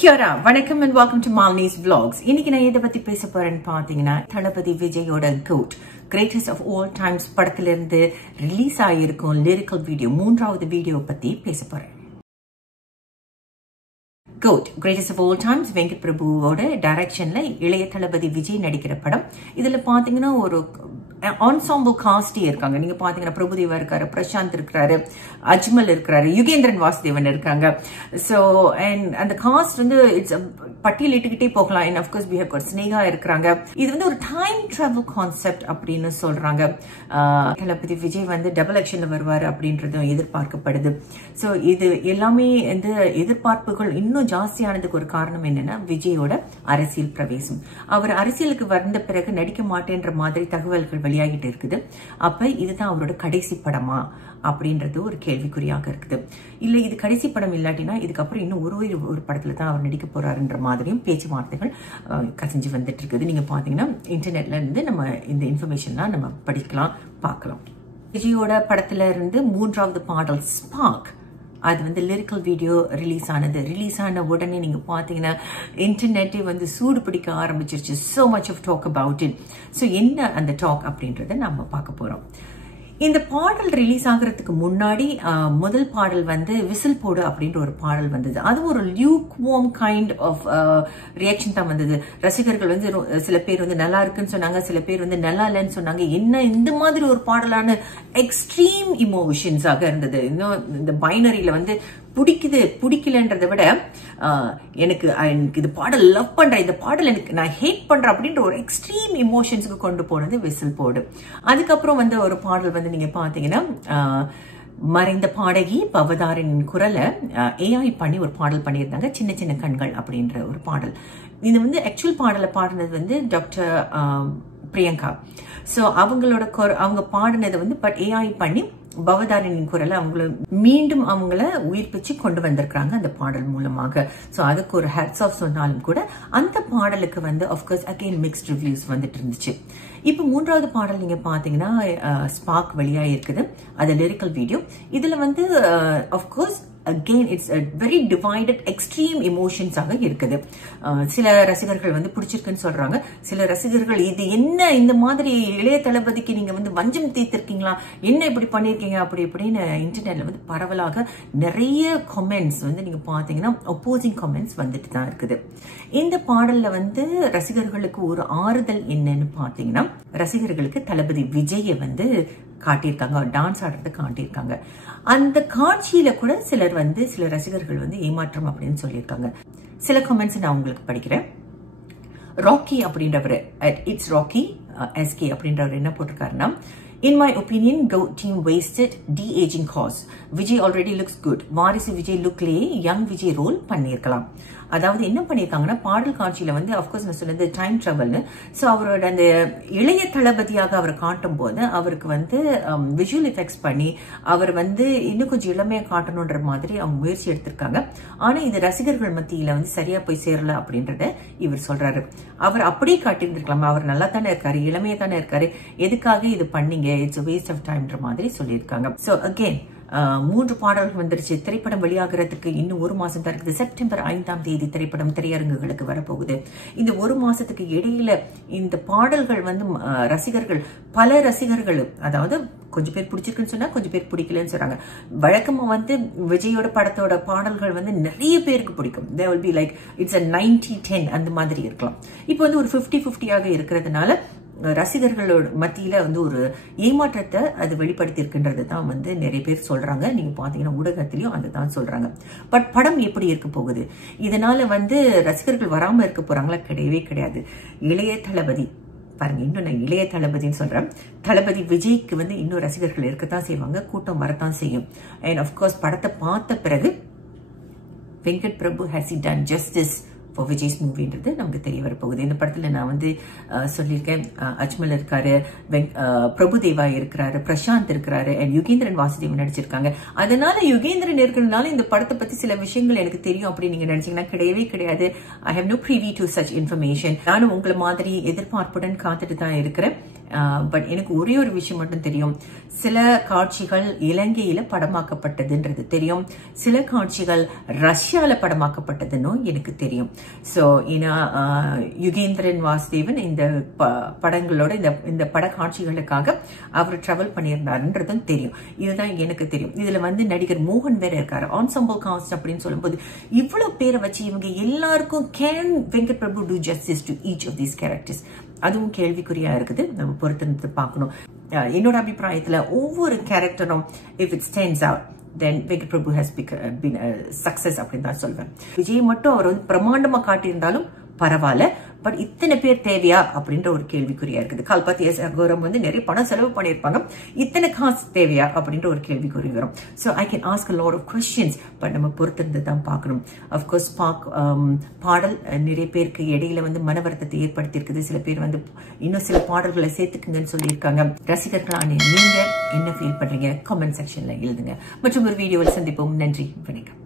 Kia ora, vanakkam and welcome to Malini's Vlogs. இன்னைக்கு நான் எதை பத்தி பேச போறேன்னு பாத்தீங்கன்னா தளபதி விஜயோட GOAT Greatest of All Times படத்துல இருந்து ரிலீஸ் ஆயிருக்கும் லிரிக்கல் வீடியோ மூன்றாவது வீடியோ பத்தி பேச போறேன். GOAT Greatest of All Times Venkat பிரபுவோட டைரக்ஷன்ல இளைய தளபதி விஜய் நடிக்கிற படம். இதுல பாத்தீங்கன்னா ஒரு ensemble cast இருக்காங்க. நீங்க பாத்தீங்கன்னா பிரபுதேவா இருக்காரு, பிரசாந்த் இருக்காரு, அஜ்மல் இருக்காரு, யுகேந்திரன் வாசுதேவன் இருக்காங்க. சோ அந்த காஸ்ட் வந்து இட்ஸ் பட்டியலிட்டுக்கிட்டே போகலாம். And half course we have got Sneha இருக்காங்க. இது வந்து ஒரு டைம் டிராவல் கான்செப்ட் அப்படின்னு சொல்றாங்க. தளபதி விஜய் வந்து டபுள் ஆக்ஷன்ல வருவாரு அப்படின்றதும் எதிர்பார்க்கப்படுது. சோ இது எல்லாமே வந்து எதிர்பார்ப்புகள் இன்னும் ஜாஸ்தியானதுக்கு ஒரு காரணம் என்னன்னா விஜயோட அரசியல் பிரவேசம். அவர் அரசியலுக்கு வந்த பிறகு நடிக்க மாட்டேன்ற மாதிரி தகவல்கள் வெளியாகிட்டு இருக்குது. அப்ப இதுதான் அவரோட கடைசி படமா அப்படின்றது ஒரு கேள்விக்குறியாக இருக்குது. இல்ல இது கடைசி படம் இல்லாட்டினா இதுக்கப்புறம் இன்னும் ஒரு படத்துல தான் அவர் நடிக்க போறாருன்ற மாதிரியும் பேச்சுவார்த்தைகள் கசிஞ்சு வந்துட்டு இருக்குது. நீங்க பாத்தீங்கன்னா இன்டர்நெட்ல இருந்து நம்ம இந்த இன்ஃபர்மேஷன்லாம் நம்ம படிக்கலாம், பார்க்கலாம். விஜயோட படத்துல இருந்து மூன்றாவது பாடல் ஸ்பார்க், அது வந்து லிரிக்கல் வீடியோ ரிலீஸ் ஆன உடனே நீங்க பாத்தீங்கன்னா இன்டர்நெட்டே வந்து சூடு பிடிக்க ஆரம்பிச்சிருச்சு. so much of talk about it. so என்ன அந்த டாக் அப்படின்றத நம்ம பார்க்க போறோம். இந்த பாடல் ரிலீஸ் ஆகிறதுக்கு முன்னாடி முதல் பாடல் வந்து விசில் போடு அப்படின்ற ஒரு பாடல் வந்தது. அது ஒரு lukewarm kind of reaction தான் வந்தது. ரசிகர்கள் வந்து சில பேர் வந்து நல்லா இருக்குன்னு சொன்னாங்க, சில பேர் வந்து நல்லா இல்லைன்னு சொன்னாங்க. என்ன இந்த மாதிரி ஒரு பாடலான எக்ஸ்ட்ரீம் இமோஷன்ஸாக இருந்தது. இன்னும் இந்த பைனரியில வந்து பிடிக்குது பிடிக்கலன்றதை விட எனக்கு இது பாடல் லவ் பண்றேன், இந்த பாடல் எனக்கு நான் ஹேட் பண்றேன் அப்படின்ற ஒரு எக்ஸ்ட்ரீம் இமோஷன்ஸ்க்கு கொண்டு போனது விசில் போடு. அதுக்கப்புறம் வந்து ஒரு பாடல் வந்து நீங்க பாத்தீங்கன்னா மறைந்த பாடகி பவதாரின் குரலை ஏஐ பண்ணி ஒரு பாடல் பண்ணியிருந்தாங்க, சின்ன சின்ன கண்கள் அப்படின்ற ஒரு பாடல். இது வந்து ஆக்சுவல் பாடலை பாடினது வந்து டாக்டர் பிரியங்கா. சோ அவங்க பாடினதை வந்து பட் ஏஐ பண்ணி பவதாரின் குரலை மீண்டும் அவங்கள உயிர்ப்பிச்சு கொண்டு வந்திருக்காங்க அந்த பாடல் மூலமாக. சோ அதுக்கு ஒரு ஹேட்ஸ் ஆஃப் சொன்னாலும் கூட அந்த பாடலுக்கு வந்து ஆஃப்கோர்ஸ் அகைன் மிக்ஸ்ட் ரிவ்யூஸ் வந்துட்டு இருந்துச்சு. இப்ப மூன்றாவது பாடல் நீங்க பாத்தீங்கன்னா ஸ்பார்க் வெளியா இருக்குது, அது லிரிக்கல் வீடியோ. இதுல வந்து of course again it's a very divided extreme emotions ஆக இருக்குது. சில ரசிகர்கள் வந்து பிடிச்சிருக்குன்னு சொல்றாங்க, சில ரசிகர்கள் இது என்ன இந்த மாதிரி இளைய தளபதிக்கு நீங்க வந்து வஞ்சம் தீர்த்திருக்கீங்களா, என்ன இப்படி பண்ணிருக்கீங்க அப்படி இப்படின்னு இன்டர்நெட்ல வந்து பரவலாக நிறைய கமெண்ட்ஸ் வந்து நீங்க பாத்தீங்கன்னா ஒப்போசிங் கமெண்ட்ஸ் வந்துட்டு தான் இருக்குது. இந்த பாடல்ல வந்து ரசிகர்களுக்கு ஒரு ஆறுதல் என்னன்னு பாத்தீங்கன்னா ரசிகர்களுக்கு தளபதி விஜய வந்து காட்டியிருக்காங்க, டான்ஸ் ஆடுறத காட்டியிருக்காங்க. அந்த காட்சியில கூட சில ரசிகர்கள் வந்து ஏமாற்றம் அப்படின்னு சொல்லியிருக்காங்க. சில கமெண்ட்ஸ் நான் உங்களுக்கு படிக்கிறேன். ராக்கி அப்படின்றவர் இட்ஸ் ராக்கி எஸ்கே அப்படின்றவர் என்ன போட்டிருக்காருன்னா, in my opinion GOAT team wasted de-aging cause. Vijay already looks good. வாரிசு விஜய் லுக்லயே யங் விஜய் ரோல் பண்ணியிருக்கலாம். அதாவது என்ன பண்ணியிருக்காங்கன்னா பாடல் காட்சியில வந்து அப்கோர்ஸ் நான் சொன்னது டைம் டிராவல்னு. ஸோ அவரோட அந்த இளைய தளபதியாக அவரை காட்டும் போது அவருக்கு வந்து விஷுவல் எஃபெக்ட்ஸ் பண்ணி அவர் வந்து இன்னும் கொஞ்சம் இளமையா காட்டணுன்ற மாதிரி அவங்க முயற்சி எடுத்திருக்காங்க. ஆனா இது ரசிகர்கள் மத்தியில வந்து சரியா போய் சேரல அப்படின்றத இவர் சொல்றாரு. அவர் அப்படியே காட்டியிருந்திருக்கலாம், அவர் நல்லா தானே இருக்காரு, இளமையா தானே இருக்காரு, எதுக்காக இது பண்ணீங்க, இட்ஸ் வேஸ்ட் ஆஃப் டைம்ன்ற மாதிரி சொல்லியிருக்காங்க. ஸோ அகெயின் 3 பாடல்கள் வந்துருச்சு. திரைப்படம் வெளியாகிறதுக்கு இன்னும் 1 மாசம் தான் இருக்குது. செப்டம்பர் 5ஆம் தேதி திரைப்படம் திரையரங்குகளுக்கு வரப்போகுது. இந்த 1 மாசத்துக்கு இடையில இந்த பாடல்கள் வந்து பல ரசிகர்கள் அதாவது கொஞ்சம் பேர் பிடிச்சிருக்குன்னு சொன்னா கொஞ்சம் பேர் பிடிக்கலன்னு சொல்றாங்க. வழக்கமா வந்து விஜயோட படத்தோட பாடல்கள் வந்து நிறைய பேருக்கு பிடிக்கும். there will be like it's a 90-10 அந்த மாதிரி இருக்கலாம். இப்போ வந்து ஒரு 50-50 ஆக இருக்கிறதுனால ரசிகர்களோட மத்தியில வந்து ஒரு ஏமாற்றத்தை அது வெளிப்படுத்தி இருக்கின்றது தான் வந்து நிறைய பேர் சொல்றாங்க. நீங்க பாத்தீங்கன்னா ஊடகத்திலயும் அதுதான் சொல்றாங்க. பட் படம் எப்படி இருக்க போகுது, இதனால வந்து ரசிகர்கள் வராம இருக்க போறாங்களா? கிடையவே கிடையாது. இளைய தளபதி பாருங்க, இன்னும் நான் இளைய தளபதினு சொல்றேன், தளபதி விஜய்க்கு வந்து இன்னும் ரசிகர்கள் இருக்கத்தான் செய்வாங்க, கூட்டம் வரத்தான் செய்யும். அண்ட் ஆஃப்கோர்ஸ் படத்தை பார்த்த பிறகு Venkat Prabhu has he done justice for Vijay's மூவின்றது நமக்கு தெரிய வரப்போகுது. இந்த படத்துல நான் வந்து சொல்லியிருக்கேன், அஜ்மல் இருக்காரு, பிரபுதேவா இருக்கிறாரு, பிரசாந்த் இருக்கிறாரு, அண்ட் யுகேந்திரன் வாசுதேவன் நடிச்சிருக்காங்க. அதனால யுகேந்திரன் இருக்கிறதுனால இந்த படத்தை பத்தி சில விஷயங்கள் எனக்கு தெரியும் அப்படின்னு நீங்க நினைச்சீங்கன்னா கிடையவே கிடையாது. I have no privy to such information. நானும் உங்களை மாதிரி எதிர்பார்ப்புடன் காத்துட்டு தான் இருக்கிறேன். பட் எனக்கு ஒரே ஒரு விஷயம் மட்டும் தெரியும், சில காட்சிகள் இலங்கையில படமாக்கப்பட்டதுன்றது தெரியும், சில காட்சிகள் ரஷ்யால படமாக்கப்பட்டதுன்னு எனக்கு தெரியும். ஸோ யுகேந்திரன் வாசுதேவன் இந்த படங்களோட இந்த பட காட்சிகளுக்காக அவர் டிராவல் பண்ணியிருந்தாருன்றதும் தெரியும். இதுதான் எனக்கு தெரியும். இதுல நடிகர் மோகன் வேற இருக்காரு. ஆன்சம்பிள் காஸ்ட் அப்படின்னு சொல்லும்போது இவ்வளவு பேரை வச்சு இவங்க எல்லாருக்கும் can Venkat Prabhu do justice to each of these characters? அதுவும் கேள்விக்குறியா இருக்குது. நம்ம பொறுத்து பார்க்கணும். என்னோட அபிப்பிராயத்துல ஒவ்வொரு கேரக்டரும் if it stands out then Venkat Prabhu has been a success அப்படின்னு தான் சொல்வேன். விஜய் மட்டும் அவர் பிரமாண்டமா காட்டியிருந்தாலும் பரவாயில்ல, பட் இத்தனை பேர் தேவையா அப்படின்ற ஒரு கேள்விக்குறியா இருக்குது. கல்பத்தி எஸ் அகோரம் நிறைய பணம் செலவு பண்ணியிருப்பாங்க, இத்தனை காசு தேவையா அப்படின்ற ஒரு கேள்விக்குறி வரும். So I can ask a lot of questions, but நம்ம பொறுத்திருந்து தான் பார்க்கணும். அஃப்கோர்ஸ் பாடல் நிறைய பேருக்கு இடையில மன வருத்தத்தை ஏற்படுத்தி இருக்குது. சில பேர் இன்னும் சில பாடல்களை சேர்த்துக்குங்கன்னு சொல்லியிருக்காங்க. ரசிகர்களான நீங்க என்ன ஃபீல் பண்றீங்க? கமெண்ட் செக்ஷன்ல எழுதுங்க. மற்றும் ஒரு வீடியோவில் சந்திப்போம். நன்றி, வணக்கம்.